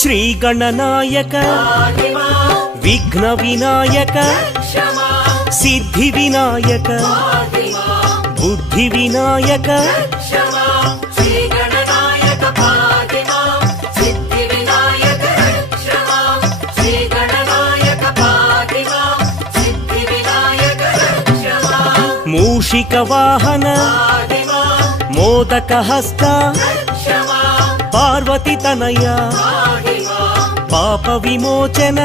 శ్రీ గణనాయక విఘ్న వినాయక సిద్ధి వినాయక బుద్ధి వినాయక మూషిక వాహన మోదక హస్త పార్వతి తనయ పాప విమోచన